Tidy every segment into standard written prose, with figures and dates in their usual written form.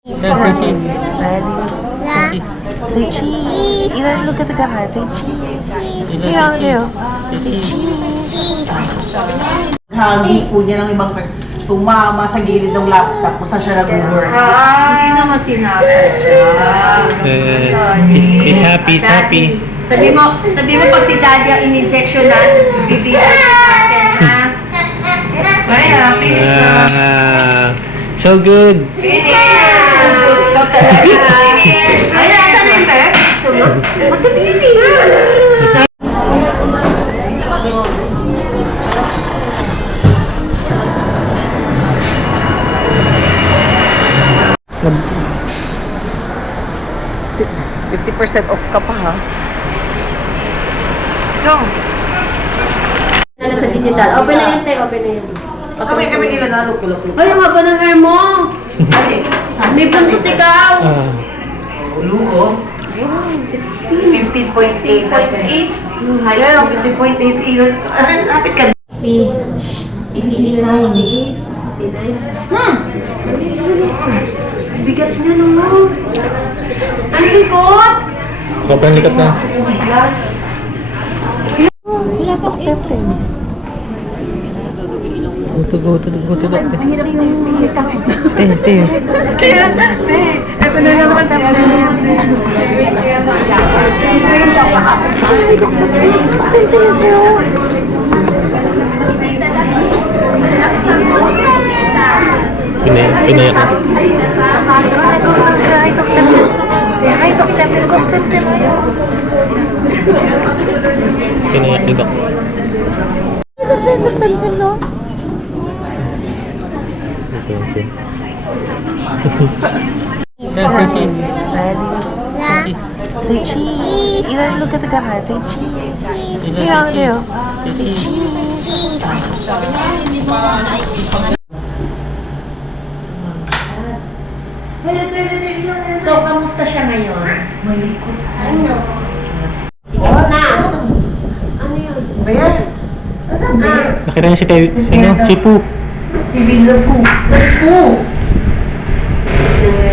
Say cheese. Ready? Say cheese. Say cheese. Ethan, look at the camera. Say cheese. Ethan, Here, say there. cheese. Say cheese. Hagis po niya ng ibang tumama sa gilid ng laptop kung saan siya nag-work. Hindi naman sinasadya. He's happy, he's happy. Sabi mo pag si Daddy ang in-injectionan, bibigyan natin, ha? Kaya, finish na. So good. Finish! Ikaw talaga. Ay, nasa na yung pep? Magkabili. 50% off ka pa, ha? Go! Ano sa digital? Open na yun, te. Open na yun. Kami ilan na look. Ay, ang haba ng hair mo! May buntot ikaw! Lugo. Wow, 16. 15.8. 8. Ayan, 15.8 ilan. Rapid ka. 89. Bigat niya, no? Ano likod? Sobrang likat na. Yes. Wala pa accepted. Go to doctor. Mahirap yung takot. Stay. Kaya, ito na naman tapos na yan. Ay, doktor, bakit tinis na yun? Pinayak na. Ay, doktor, Pinayak ni Doc. Okay. Say cheese. Ready? Say cheese. Say cheese. Ethan, look at the camera. Say cheese. Ethan, Here, say there. cheese. Say cheese. So, kamusta siya ngayon? Malikot. Ano? Ikaw na. Ano yun? Bayan. Nakita niya si Poo. Si Villa po. That's po.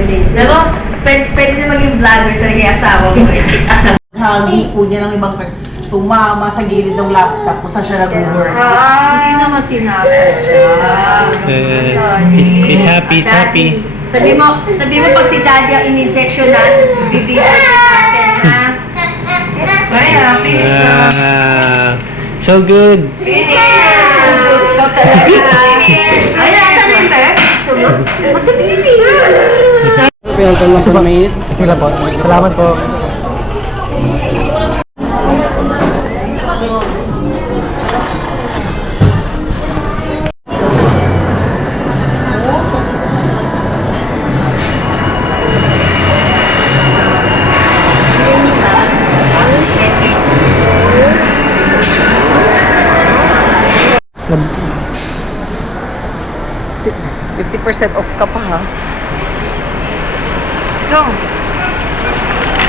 Diba? Pwede na maging vlogger talaga yung asawa mo. Hagis po niya ng ibang tumama sa gilid ng laptop kung saan siya nag-work. Hindi naman sinasadya. He's happy, he's happy. Sabi mo pag si Daddy ang in-injectionan, bibigyan natin, ha? Kaya, finish na. So good. Finish! Ikaw talaga. Ay, nasa na yung pep? Magkabili. Welcome lang po, mate. Sila po. Salamat po. Nag 50% off ka pa, ha? Go!